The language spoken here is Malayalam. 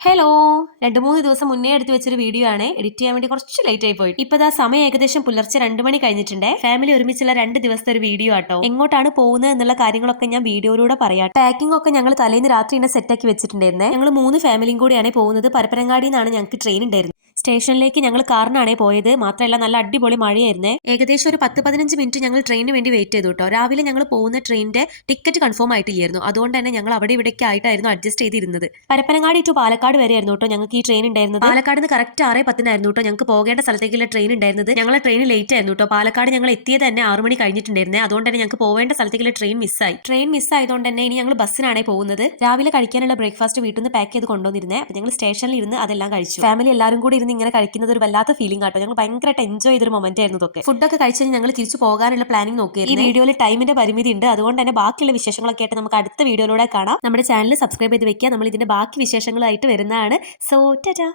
ഹലോ 2-3 ദിവസം മുന്നേ എടുത്ത് വെച്ചൊരു വീഡിയോ ആണ്. എഡിറ്റ് ചെയ്യാൻ വേണ്ടി കുറച്ച് ലേറ്റ് ആയി പോയി. ഇപ്പൊ ദാ സമയം ഏകദേശം പുലർച്ചെ 2 മണി കഴിഞ്ഞിട്ടുണ്ട്. ഫാമിലി ഒരുമിച്ചുള്ള 2 ദിവസത്തെ ഒരു വീഡിയോ ആട്ടോ. എങ്ങോട്ടാണ് പോകുന്നത് എന്നുള്ള കാര്യങ്ങളൊക്കെ ഞാൻ വീഡിയോയിലൂടെ പറയാം. പാക്കിംഗ് ഒക്കെ ഞങ്ങൾ തലേന്ന് രാത്രി തന്നെ സെറ്റ് ആക്കി വെച്ചിട്ടുണ്ടായിരുന്നേ. ഞങ്ങൾ 3 ഫാമിലിയും കൂടിയാണ് പോകുന്നത്. പരപ്പനങ്ങാടി നിന്നാണ് ഞങ്ങൾക്ക് ട്രെയിൻ ഉണ്ടായിരുന്നത്. സ്റ്റേഷനിലേക്ക് ഞങ്ങൾ കാറിനാണേ പോയത്. മാത്രമല്ല നല്ല അടിപൊളി മഴയായിരുന്നേ. ഏകദേശം ഒരു 10-15 മിനിറ്റ് ഞങ്ങൾ ട്രെയിനിന് വേണ്ടി വെയിറ്റ് ചെയ്തു കേട്ടോ. രാവിലെ ഞങ്ങൾ പോകുന്ന ട്രെയിനിന്റെ ടിക്കറ്റ് കൺഫേം ആയിട്ടില്ലായിരുന്നു. അതുകൊണ്ട് തന്നെ ഞങ്ങൾ അവിടെ ഇവിടേക്ക് ആയിട്ടായിരുന്നു അഡ്ജസ്റ്റ് ചെയ്തിരുന്നത്. പരപ്പനങ്ങാടി ടു പാലക്കാട് വരെയായിരുന്നു കേട്ടോ ഞങ്ങൾക്ക് ഈ ട്രെയിൻ ഉണ്ടായിരുന്നത്. പാലക്കാട് നിന്ന് കറക്റ്റ് 6:10 കേട്ടോ ഞങ്ങൾക്ക് പോകേണ്ട സ്ഥലത്തേക്കുള്ള ട്രെയിൻ ഉണ്ടായിരുന്നത്. ഞങ്ങളെ ട്രെയിൻ ലേറ്റ് ആയിരുന്നു കേട്ടോ. പാലക്കാട് ഞങ്ങൾ എത്തിയത് തന്നെ 6 മണി കഴിഞ്ഞിട്ടുണ്ടായിരുന്നേ. അതുകൊണ്ട് തന്നെ ഞങ്ങൾക്ക് പോകേണ്ട സ്ഥലത്തേക്കുള്ള ട്രെയിൻ മിസ്സായി. ട്രെയിൻ മിസ്സായതുകൊണ്ട് തന്നെ ഇനി ഞങ്ങൾ ബസ്സിനാണേ പോകുന്നത്. രാവിലെ കഴിക്കാനുള്ള ബ്രേക്ക്ഫാസ്റ്റ് വീട്ടിൽ നിന്ന് പാക്ക് ചെയ്ത് കൊണ്ടുവന്നിരുന്നേ. അപ്പോൾ ഞങ്ങൾ സ്റ്റേഷനിൽ ഇരുന്ന് അതെല്ലാം കഴിച്ചു. ഫാമിലി എല്ലാവരും കൂടി ഇങ്ങനെ കഴിക്കുന്നത് ഒരു വല്ലാത്ത ഫീലിംഗ് ആട്ടോ. ഞങ്ങൾ ഭയങ്കരമായിട്ട് എൻജോയ് ചെയ്തൊരു മൊമെന്റ് ആയിരുന്നു ഇതൊക്കെ. ഫുഡൊക്കെ കഴിച്ച് ഞങ്ങൾ തിരിച്ചു പോകാനുള്ള പ്ലാനിങ് നോക്കിയിരുന്നു. ഈ വീഡിയോയിൽ ടൈമിന്റെ പരിമിതി ഉണ്ട്. അതുകൊണ്ട് തന്നെ ബാക്കിയുള്ള വിശേഷങ്ങളൊക്കെ ആയിട്ട് നമുക്ക് അടുത്ത വീഡിയോയിലൂടെ കാണാം. നമ്മുടെ ചാനൽ സബ്സ്ക്രൈബ് ചെയ്ത് വെക്കുക. നമ്മൾ ഇതിന്റെ ബാക്കി വിശേഷങ്ങളായിട്ട് വരുന്നതാണ്. സോ ടാറ്റാ.